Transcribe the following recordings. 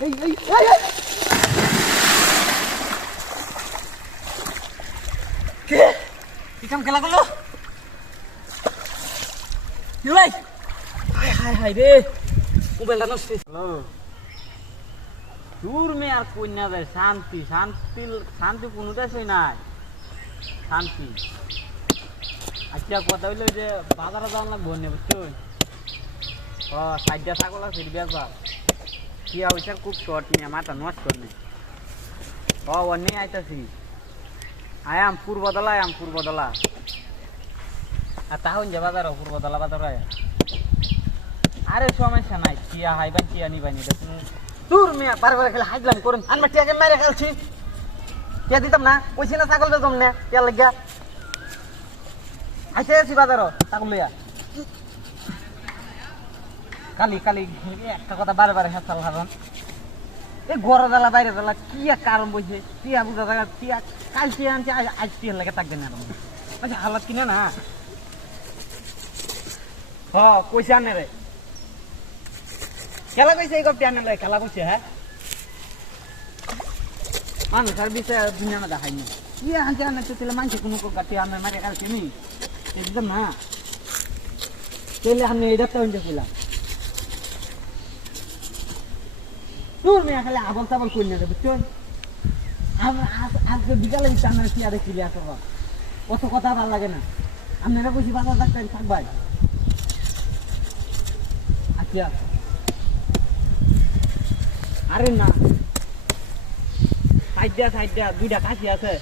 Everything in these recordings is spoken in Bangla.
এই এই কে কি কাম খেলা করল ইলাই হাই হাই হাই রে মোবাইলটা নষ্ট হ্যালো দূর মে আর কন্যা যায় শান্তি শান্তি শান্তি কোনোটাই সই নাই শান্তি আচ্ছা কথা হইল যে বাজারে যাওয়া লাগবো না বুঝছ ও সাইডটা ছাগল আছে বেচবা কিয়া হইছে খুব শর্ট নিয়ে মাথা নষ্ট করে ও অনেক আইতাছি আয়াম পূর্বদলা আয়াম পূর্বদলা আর তাহন যে বাজার পূর্বদলা বাজার আয়া আরে সমস্যা নাই কিয়া হাইবান কিয়া এটা তুমি দূর মিয়া বারবার খেলে হাইজলামি করুন আনবা টিয়াকে মারে খেলছি টিয়া দিতাম না কইছি না ছাগল বেচম না টিয়া লাগিয়া আইতে আছি বাজারও ছাগল লইয়া কালি কালি একটা কথা বারে বারে হেসাল হারন এই গড় জ্বালা বাইরে জ্বালা কি কারণ বইছে? টিয়া বুঝা জায়গা, টিয়া কাল টিয়া আনছে, আজ টিয়া লাগে থাকবে না আচ্ছা হালাত কিনে না? হ, কইছে আনে রে। খেলা কইছে এই কপটি আনে খেলা কইছে হ্যাঁ? মানুষ আর বিষয় দুনিয়া না দেখায়নি কি আনছে, আনে তো তাহলে মানুষ কোনো গাটি আমি মারে কালকে নি একদম না? তাহলে আমি এই ডাক্তার হইতে তোর মেয়ে খালি আবল তাবল করি না রে বুঝছ আজ- আজকে বিকালে ইচ্ছা আমার কি আরে কিলিয়া করব? অত কথা ভালো লাগে না। আপনারা কইছি বাজার ডাক্তার থাকবাই আচ্ছা আরে না। সাইডটা সাইডটা, দুইটা কাশি আছে।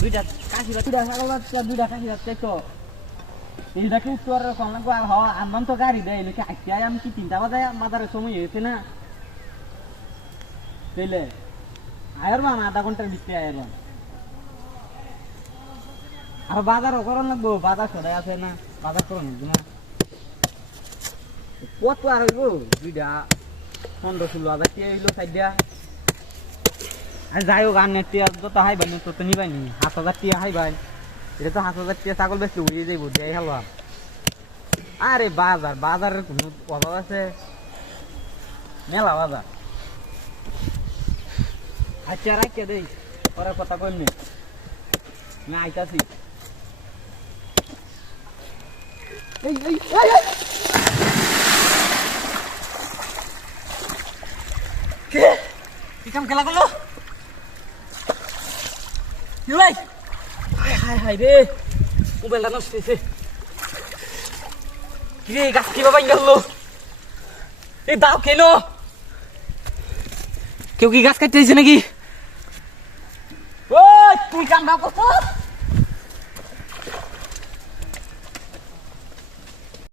দুইটা কাশি দুইটা দুইটা কাশি বাচ্চা তো। এইটা কি তোর কম আর হওয়া তো গাড়ি দেয় আমি কি তিনটা বাজে বাজারের সময় হয়েছে না? তাইলে, আয়ের আধা ঘণ্টার ভিতরে আয়ের আর বাজারও করার লাগবো, বাজার সদাই আছে না, বাজার করার লাগবে না। কত আর হইব? দুইটা, পনেরো, ষোলো হাজার টিয়া হইল সাইডা আর যাই হোক, আর নেট টিয়া যত হাই বানি তত নিবাই নি, সাত হাজার টিয়া হাই ভাই এটা তো সাত হাজার টিয়া ছাগল বেশি উড়িয়ে যাইব হালবা আরে বাজার বাজারের কোনো অভাব আছে? মেলা বাজার দেই কথা কইনি না? আইতাছি এই এই এই কে? কাম খেলা করল? ইলাই হাই হাই রে। মোবাইলটা নষ্ট হয়েছে। কিরে গাছ কীভাবে গেল? এই দাও কেন? কেউ কি গাছ কাটতে নাকি? ও তুই দাও কত